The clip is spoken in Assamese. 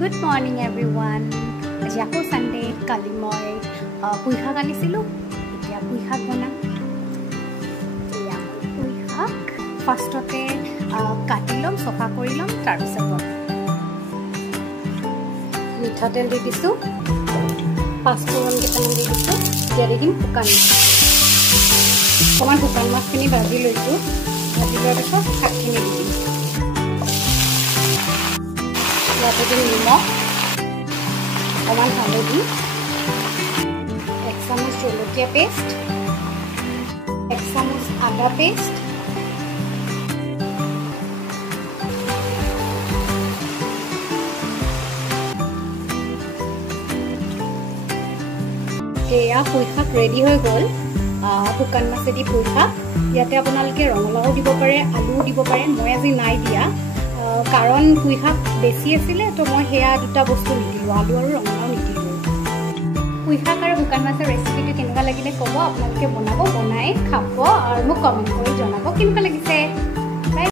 Good morning everyone. আজি আকৌ সানডে কালি মই পুই শাক আনিছিলো এতিয়া পুই শাক বনাম এয়া পুই শাক ফাৰ্ষ্টতে কাটি লম সফা কৰি লম তাৰ পিছত মিঠাতেল দি দিছো পাঁচফোৰণ কেইটামান দি দিছো এতিয়া দিম শুকান অকণমান শুকান মাছখিনি ভাজি লৈছো ভাজি লোৱাৰ পিছত শাকখিনি দি দিম ইয়াতে দিম নিমখ অকণমান হালধি 1 চামুচ জলকীয়া পেষ্ট 1 চামুচ আদা পেষ্ট এয়া পুই শাক ৰেডি হৈ গ'ল শুকান মাছেদি পুই শাক ইয়াতে আপোনালোকে ৰঙালাও দিব পাৰে আলুও দিব পাৰে মই আজি নাই দিয়া কাৰণ পুই শাক বেছি আছিল তো মই হেয়া দুটা বস্তু নিদিলোঁ আলু আৰু ৰঙালাও নিদিলোঁ পুই শাক আৰু শুকান মাছৰ ৰেচিপিটো কেনেকুৱা লাগিলে ক'ব আপোনালোকে বনাব বনাই খাব আৰু মোক কমেণ্ট কৰি জনাব কেনেকুৱা লাগিছে